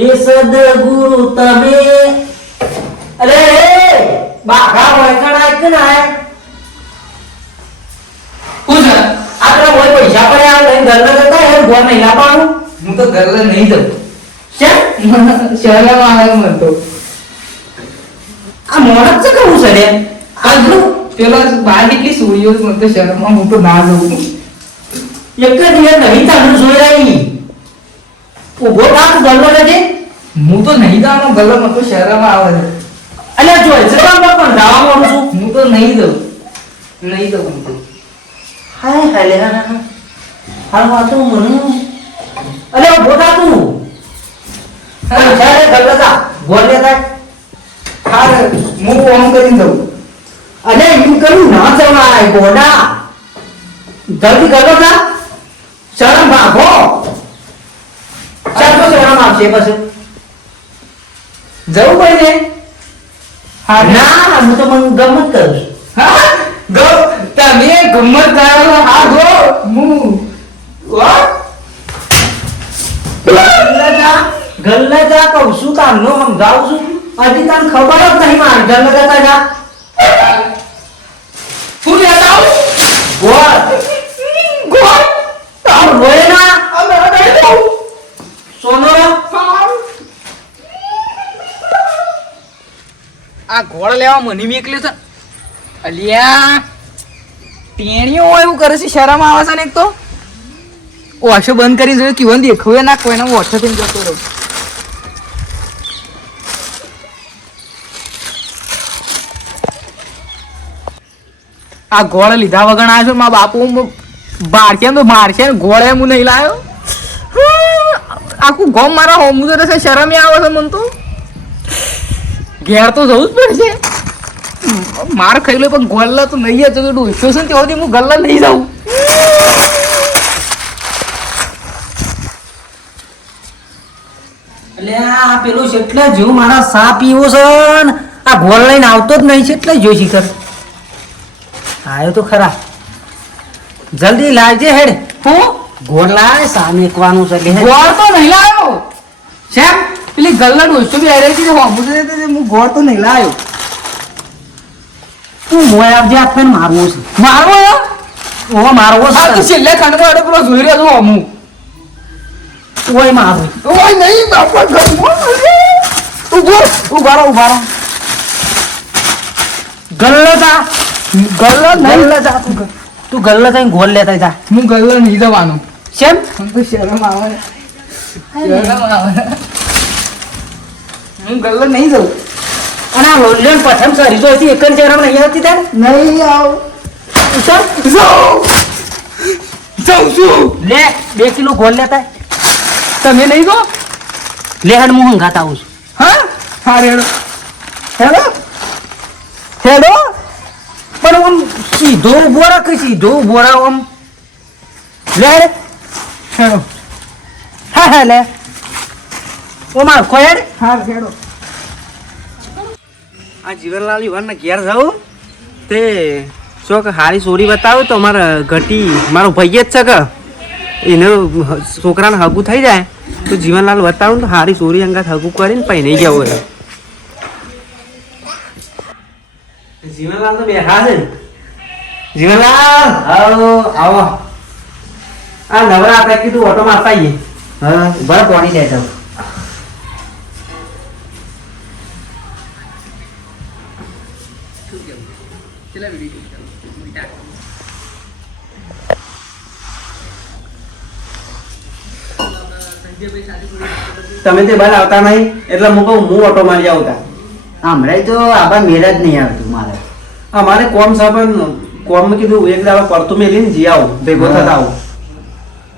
હે સદગુરુ તમે. અરે બાઘા હોય કણાય કણાય શું છે? આપણે હોય પૈસા પડ્યા લઈને ઘરના જતા હે ગોળ નહીં લાવવાનું? હું તો ગલ્લે નહીં જતો. શહેરમાં આવ્યો મને તો. આ મોણસ છે કેવું છે રે આજનું પેલો બહાર નીકળી સૂર્યો મને તો શહેરમાં હું તો ના જઉં. એક જ નહીં તાનું જોઈ રહી. ઊભો થાક ગલ્લો લેજે હું તો નહીં દઉં ગલ્લો મને તો શહેરમાં આવે છે. અલ્યા જો પર પણ જવા માંગુ છું? હું તો નહીં દઉં નહીં દઉં હું તો. હાય હાલે હાલ તો મને. અલ્યા ઊભો થા તું. હા. રે ગલ્લો જા ગોળ થા હારે હું ફોન કરીને દઉં અલે એમ કર્યું ના જવાય ગોડા. જલ્દી ગલ્લો થા. શરમ ભાગો શરમ આવશે પછી. જવું પડે ના? હું તો મને ગમત કરું છું. હા? ગો તમે ગમત કરો હા ગો હું? ગલ્લજા ગલ્લજા કહું છું તારનો સમજાવું છું. હજી તને ખબર જ નહીં મારી ગલ્લજા તા જા હું લેતા આવું? ગોળ. ગોળ? તાર હોય ના અમે નહીં દઉં સોનો આ ઘોડા લેવા મને મેકલ્યું છે. અલિયા, ટેણીઓ એવું કરે છે, શરમ આવે છે ને એક તો? ઓછો બંધ કરી જોયું? કેવું દેખવું ના કોઈને ઓછો થઈને જતો રહું. આ ગોળ લીધા વગર આવ્યો મા બાપુ બારકે તો મારશે ગોળે હું નહીં લાવ્યો આખું ગોમ મારા હોમું તો રહેશે શરમ આવે છે મને તો. ઘેર તો જવું જ પડશે. માર ખાઈ લો પણ ગોલ્લા તો નહીં જ તો ડોસ્યો છે ત્યાં સુધી હું ગલ્લા નહીં જાઉં. એટલે આ પેલો છે એટલે જો મારા સાપ પીવો છે ને આ ગોળ લઈને આવતો જ નહીં છે એટલે જો શિખર. આવ્યો તો ખરા. જલ્દી લાવજે હેડ. હું? ગોળ લાવે સા એકવાનું છે ગોળ તો નહીં લાવ્યો. શેમ? પેલી ગલ્લા ડોસ્યો બી આવી હતી હોમું તો રહેતું હું ગોળ તો નહીં લાવ્યો તું મોય આવજે આપને મારવો છે. મારવો ઓ મારવો હા તો છે છેલ્લે ખંડમાં આડો પેલો જોઈ રહ્યો છું હોમું ઓય મારવો. ઓય નહીં બાપા ઘરમાં ઊભો ઊભા રહો ઊભા રહો. ગલ્લો જા. ગલ્લો નહીં. લેતા જા તું તું ગલ્લો જઈને ગોળ લેતા જા. હું ગલ્લો નહીં જવાનો તો શરમ આવે. શરમ આવે. હું ગલ્લો નહીં જઉં. અને આ લોલ્યો ને પઠમ સરી જો એક જ ચહેરામાં નહીં આવતી તાર? નહીં આવ. સર જાઉં. છું. લે બે કિલો ગોળ લેતા તમે નહીં જો લે હેડ હું હંગાત આવું છું. હા? હા રેડો. હેડો. હેડો? પણ આમ સીધો ઊભો રાખ સીધો ઊભો રાખ આમ લે હેડો. હા હા લે. ઓ માર ખોયડ? હાર ખેડો. આ જીવનલાલ યુવાનના ઘેર જાઉં? તે શું કે હારી સોરી બતાવું તો મારા ઘટી મારો ભાઈ જ છે કે? એને છોકરાને હગું થઈ જાય. તો જીવનલાલ બતાવું તો હારી સોરી અંગાત હગું કરીને પછી નહીં જવું હોય. જીવનલાલ તો બેઠા છે. જીવનલાલ! આવો આવો. આ નવરા આપણે કીધું ઓટો માં આવીએ હા બરાબર પાણી લેતા તમે તે બાર આવતા નહીં? એટલે હું કહું હું ઓટો મારી આવતા હમણાં તો આબા મેળ જ નહીં આવતું મારે. અમારે કોમ છે પણ કોમ કીધું એક દાડો પડતું મેં લઈને જી આવું ભેગો થતા આવું.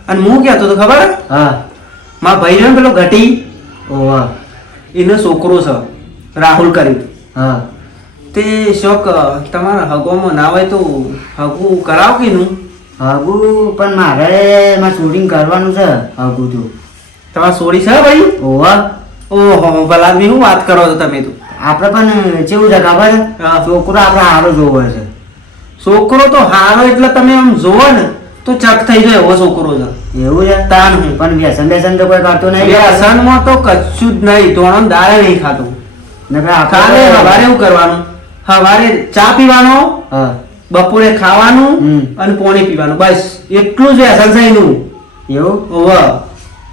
અને હું કહેતો તો ખબર? હા. મારા ભાઈ રહ્યો પેલો ઘટી ઓવા એનો છોકરો છે રાહુલ કરી. હા. તે શોક તમારા હગોમાં ના હોય તો હગું કરાવ કે નું હગુ પણ મારે એમાં શૂટિંગ કરવાનું છે હગુ તો. તમારા સોરી છે ભાઈ? ઓવા ઓહો ભલા બી હું વાત કરો છો તમે તો. આપણે પણ કેવું છે ખબર? છોકરો આપણે સારો જોવો છે. છોકરો તો હારો એટલે તમે આમ જોવો ને તો ચક થઈ જાય એવો છોકરો છે. એવું છે? તાન હું. પણ વ્યસન વ્યસન તો કોઈ કરતો નહીં. વ્યસનમાં તો કશું જ નહીં તોણો દાળે નહીં ખાતું. કાલે સવારે એવું કરવાનું? સવારે ચા પીવાનો હા. બપોરે ખાવાનું. અને પોણી પીવાનું. બસ એટલું જ વ્યસન છે એનું. એવું? ઓવ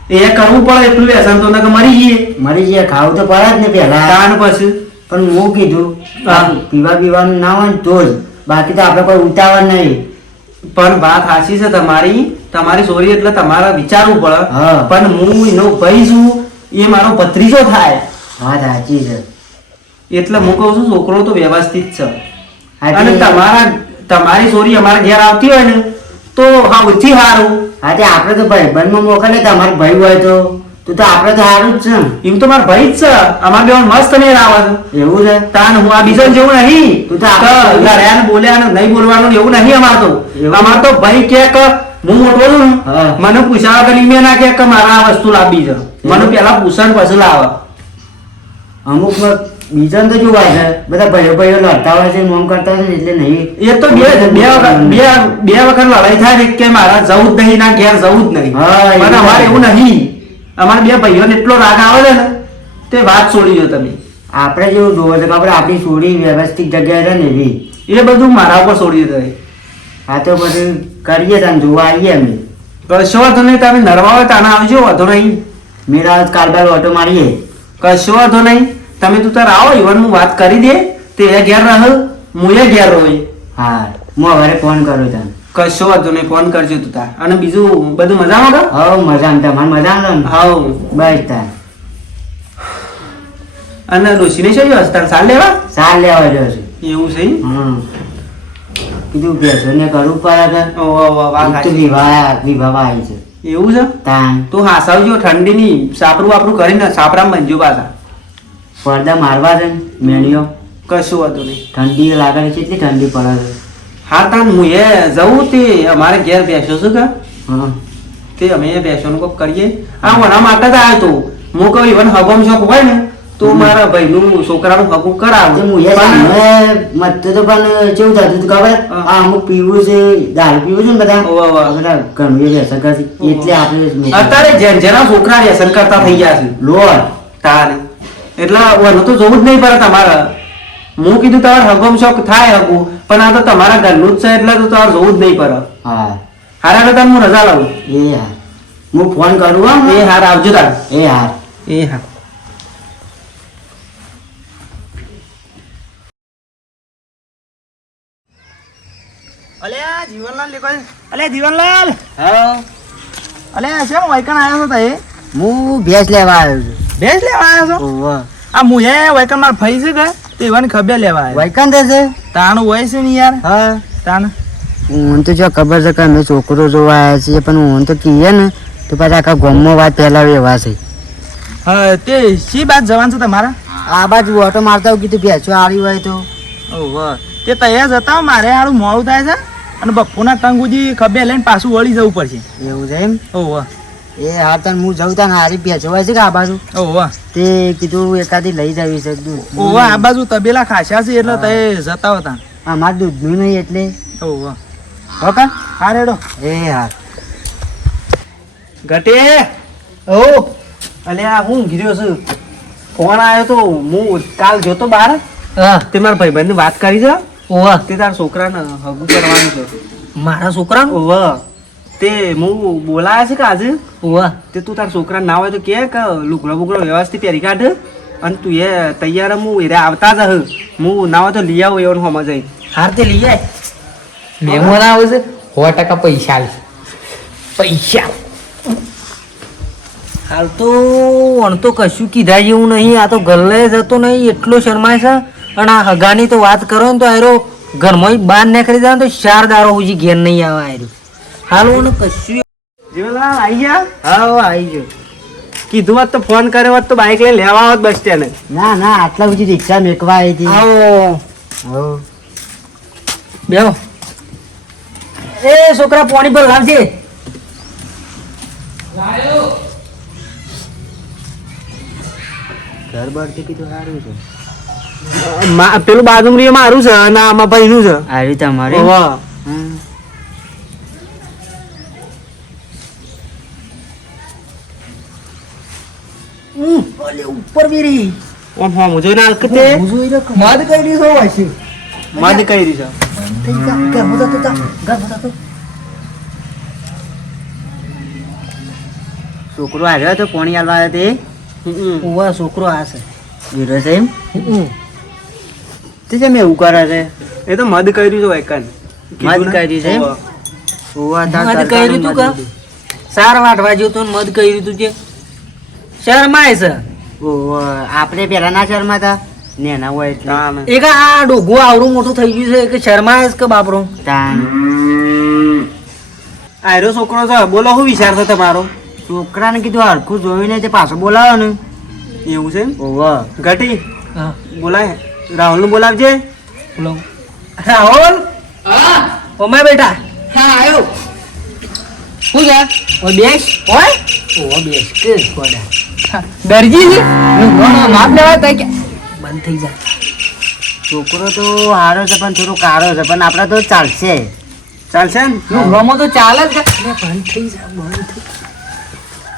એ કરવું પડે એટલું વ્યસન તો કે મરી જઈએ. મરી જઈએ ખાવું તો પડે જ ને પેલા તાન પછી. પણ હું કીધું હા. પીવા પીવાનું ના હોય તો જ. બાકી તો આપણે કોઈ ઉતાવળ નહીં. પણ વાત સાચી છે તમારી. તમારી સોરી એટલે તમારે વિચારવું પડે. હા. પણ હું એનો ભાઈ છું એ મારો ભત્રીજો થાય. વાત સાચી છે. એટલે હું કહું છું છોકરો તો વ્યવસ્થિત છે. હા અને તમારા તમારી સોરી અમારા ઘેર આવતી હોય ને તો હા ઓછી સારું. હા તે આપણે તો ભાઈ બનમાં મોકલે તમારો ભાઈ હોય તો. તું તો આપણે તો સારું જ છે એમ તો મારા ભાઈ જ છે. અમાર બે મસ્ત નહીં રાવત એવું છે? તાન હું આ બીજા જેવું નહીં. તું તો તો લડ્યા બોલ્યા ને નહીં બોલવાનું એવું નહીં અમાર તો? અમાર તો ભાઈ કે હું મોટો છું મને પૂછાવા કરી મેં ના કે મારા આ વસ્તુ લાવી છે. મને પેલા પૂછન પછી લાવે. અમુક બીજા તો જોવાય છે? બધા ભાઈઓ ભાઈઓ લડતા હોય છે મોમ કરતા હોય છે એટલે નહીં. એ તો બે બે વખત બે બે વખત લડાઈ થાય ને કે મારા જવું જ નહીં ના ઘેર જવું જ નહીં. હા, પણ અમારે એવું નહીં. અમારે બે ભાઈઓને એટલો રાગ આવે છે ને તે વાત છોડી દો તમે. આપણે જેવું જોવો છે કે આપણે આપણી છોડી વ્યવસ્થિત જગ્યાએ રહે ને એવી. એ બધું મારા ઉપર છોડી દે તમે. આ તો બધું કરીએ તને જોવા આવીએ અમે. કશો વાંધો નહીં તમે નરવા હોય તાને આવજો વાંધો નહીં. મેરા કારબાર ઓટો મારીએ. કશો વાંધો નહીં. તમે તું તાર આવો ઈવન હું વાત કરી દે તે એ ઘેર રહ હું એ ઘેર રહું હા હું હવે ફોન કરું તને. કશો વાંધો નહીં ફોન કરજો તું તાર. અને બીજું બધું મજામાં કા હવ મજામાં તમારે મજામાં ને? હાઉ બસ તાર. અને ડોશીને શું હસ્તાન સાલ લેવા? સાર લેવા રહ્યો એવું છે હમ. કીધું બેસો ને કરું કે ઓ, વાહ તો વિવાહ વિવાહ આવી છે. એવું છે? તાન. તું હાસાવજો ઠંડીની સાપરું વાપરું કરીને સાપરા બંજો પાછા. પડદા મારવા છે ને મેળીઓ? કશું હતું નહીં. ઠંડી લાગે છે કેટલી ઠંડી પડે છે? હા તાન હું એ જવું તે અમારે ઘેર બેસ્યો છું કે? તે અમે એ બેસવાનું કોક કરીએ. આ મારા માટે જ આવ્યો તો. હું કહું ઇવન હગમ શોખ હોય ને તો મારા ભાઈનું છોકરાનું હગું કરાવું. હું એ મત તો પણ કેવું થતું ખબર. આ અમુક પીવું છે દારૂ પીવું છે ને બધા. બધા ઘણું વ્યસન કરશે. એટલે આપણે અત્યારે જેના છોકરા વ્યસન કરતા થઈ ગયા છે. લોર તારે એટલે વનું તો જોવું જ નહીં પડે તમારે. હું કીધું તમારે હગમ શોખ થાય હગું પણ આ તો તમારા ઘરનું જ છે એટલે તો તમારે જોવું જ નહીં પડે. હા. હારા કરતા હું રજા લઉં. એ હા. હું ફોન કરું હા. એ હાર આવજો તાર. એ હાર એ હા. અલ્યા જીવનલાલ લેકો અલ્યા જીવનલાલ! હા. અલ્યા શેમ વૈકણ આવ્યો છો એ હું ભેંસ લેવા આવ્યો છું. ભેંસ લેવા આવ્યા છો? ઓવા આ મુએ વૈકન માર ફઈ છે કે? તે ઈવન ખબે લેવા આવ્યો. વૈકાંત છે? તાણું હોય છે ને યાર? હા. તાણ? હું તો જો ખબર છે કે અમે છોકરો જોવા આવ્યા છીએ પણ હું તો કહીએ ને તો પાછા આખા ગામમાં વાત ફેલાવે એવા છે. હા તે શી બાદ જવાનું છે તમારા? આ બાજુ ઓટો મારતા હોય કીધું ભેંસો આવી હોય તો. ઓહો. તે તૈયાર જતા મારે હારું મોડું થાય છે. અને બપોરના તંગ સુધી ખભે લઈને પાછું વળી જવું પડશે. એવું છે એમ? ઓહો. એ હા તને હું જઉં તા હારી ભેંસો છે કે આ બાજુ? તે કીધું એકાદી લઈ જવી છે દૂધ. ઓવા આ બાજુ તબેલા ખાસ્યા છે એટલે તે જતા હતા. અમારે દૂધનું નહીં એટલે. ઓવા. ઓકે હા રેડો. એ હા. ઘટે. ઓ અલ્યા હું ગીર્યો છું. ફોન આવ્યો તો હું કાલ જોતો બહાર. હા. તે મારા ભાઈબંધની વાત કરી છે. ઓવા. તે તારા છોકરાને હગું કરવાનું છે. મારા છોકરાનું? ઓવ. તે હું બોલાયા છે કે આજે? ઓવા તે તું તારા છોકરા ના હોય તો કે કે લુગડો બુગડો વ્યવસ્થિત પહેરી કાઢ અને તું એ તૈયાર હું એરે આવતા જ હ ના હોય તો લઈ આવું એવું સમજ જઈ. હાર તે લઈ જાય મહેમાન આવે છે. સો ટકા પૈસા પૈસા હાલ તો અણ તો કશું કીધા જેવું નહીં. આ તો ગલ્લે જતો નહીં. એટલો શરમાય છે. અને આ હગાની તો વાત કરો ને તો આયરો ઘરમાં બહાર નીકળી જાય ને તો ચાર દારો સુધી ઘેર નહીં આવે આયરો. હાલ વણ કશું જીવનલાલ આવી ગયા? હા આવી ગયો. કીધું હોત તો ફોન કર્યો હોત તો બાઇક લઈને લેવા આવત બસ સ્ટેન્ડ. ના ના આટલા બધી રિક્ષા મેકવા આવી હતી. આવો. હો. બેહો. એ છોકરા પાણી પર લાવજે ઘર બરથી કીધું સારું છે? મા- પેલું બાજુમરી મારું છે અને આમાં ભાઈનું છે. આવી તમારે? મારે હમ. બેરી ઓમ હોમ મુજો આ વખતે મધ કઈ દીધો હોય છે મધ કઈ રહી છે. થઈ જા ઘરમાં જતો જા મુજો તો. છોકરો આવ્યો તો કોણી આલવા તે? ઓવા છોકરો આ છે. છે એમ. તે કેમ એવું કરે છે. એ તો મદ કર્યું છે એકન કરી કર્યું છે. ઓવા તા મદ કર્યું તું કા? સાર વાટવા જેવું તો મધ કર્યું તું જે શરમાય છે. આપણે પેલા ના શર્મા હતા? નેના હોય એટલે. એક આ ડોગો આવડું મોટું થઈ ગયું છે કે શર્મા છે કે બાપરો આયરો છોકરો છે બોલો શું વિચાર છે તમારો? છોકરાને કીધું હરખું જોઈને તે પાછો બોલાવો ને એવું છે? ઓવા ઘટી હા. બોલાય. રાહુલનું બોલાવજે. બોલો. રાહુલ? હા. ઓમે બેટા. હા આવ્યો શું છે? ઓ બેસ. ઓય? ઓ બેસ. કે કોડા દરજી છે? માપ લેવા કે બંધ થઈ જાય. છોકરો તો હારો છે પણ થોડો કાળો છે પણ આપડે તો ચાલશે. ચાલશે ને? રમો તો ચાલે જ બંધ થઈ જાય બંધ થઈ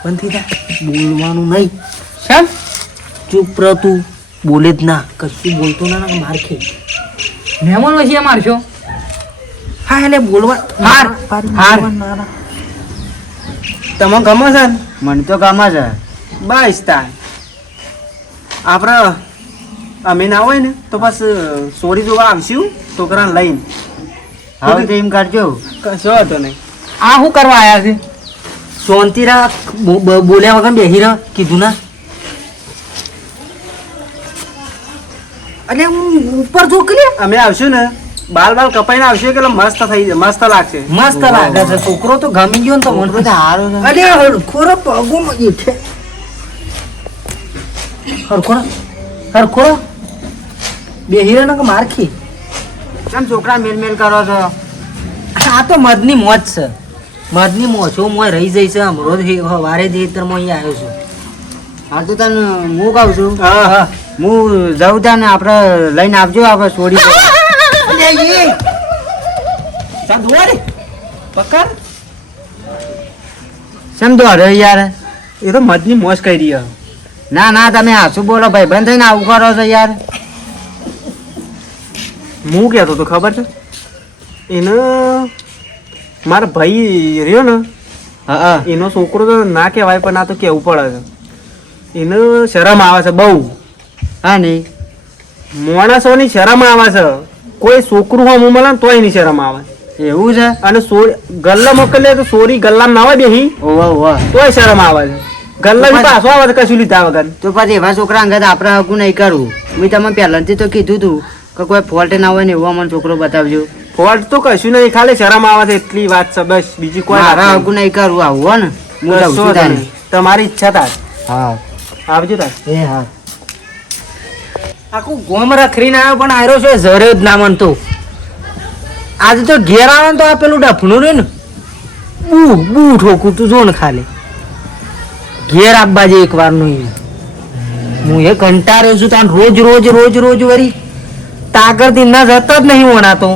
બંધ થઈ જા બોલવાનું નહીં. શેમ? ચૂપ રહો તું. બોલે જ ના. કશું બોલતો ના ના માર ખે. મહેમાન પછી મારશો હા એટલે બોલવા હાર, હાર. તમે ગમો છે મને તો ગમે છે. બસ તાર આપણે અમે ના હોય ને તો બસ સોરી જોવા આવશું છોકરાને લઈને. હવે તો એમ કરજો કશો હતો નહીં. આ શું કરવા આયા છે? શાંતિ બ- બોલ્યા વગર બેહી રહ કીધું ના. અરે હું ઉપર ઝોકલી? અમે આવશું ને બાલ બાલ કપાઈને આવશે એટલે મસ્ત થઈ જાય મસ્ત લાગશે. મસ્ત લાગે છે. છોકરો તો ગમી ગયો ને તો છોકરો તો હારો છે અરે હરખોરો પગોમાં બેઠે હરખોરો હરખોરો બે રહે ને કે મારખી? કેમ છોકરા મેલ મેલ કરો છો? આ તો મદની મોજ છે. મધની હું મોય રહી જઈ છે હમણાં જ હે- વારે દેતરમાં અહીંયા આવ્યો છું. હા તો તને હું કહું છું? હા હા. હું જાઉં ત્યાં આપણે લઈને આવજો આપણે છોડી પકડ. સમજો અરે યાર. એ તો મધની મોજ કરી રહી ના ના તમે હાસુ બોલો ભાઈ બંધ થઈને આવું કરો છો યાર. હું કહેતો તો ખબર છે? એને મારા ભાઈ રહ્યો ને હા હા. એનો છોકરો તો ના કહેવાય પણ આ તો કહેવું પડે છે. એને શરમ આવે છે બહુ. હા નહીં માણસોની શરમ આવે છે. કોઈ છોકરું હોય મળે ને તોય એની શરમ આવે. એવું છે? અને સોરી ગલ્લા મોકલે તો સોરી ગલ્લામાં ના હોય બેહી. ઓવા ઓવા તોય શરમ આવે છે. ગલ્લા પાછો આવે કશું લીધા વગર. તો પછી એવા છોકરા અંગત આપણે હકું નહીં કરવું મેં તમને પહેલાંથી તો કીધું તું કે કોઈ ફોલ્ટ ના હોય ને એવો અમને છોકરો બતાવજો. ફોલ્ટ તો કશું નહીં ખાલી શરમ આવે છે એટલી વાત છે બસ. બીજી કોઈ મારા હકું નહીં કરવું આવું હો ને. હું જાઉં છું તાને. તમારી ઈચ્છા તાર. હા. આવજો તાર. એ હા. આખું ગોમ રખરીને આવ્યો પણ આયરો છે જરે જ ના મનતો. આજે તો ઘેર આવે તો આ પેલું ડફણું રે ને. બુ બુ ઠોકું તું જો ને ખાલી. ઘેર આપવા જે એક વારનું હું એ કંટાળ્યો છું તાન રોજ રોજ રોજ રોજ વરી તાકરથી ના જતા જ નહીં વણાતો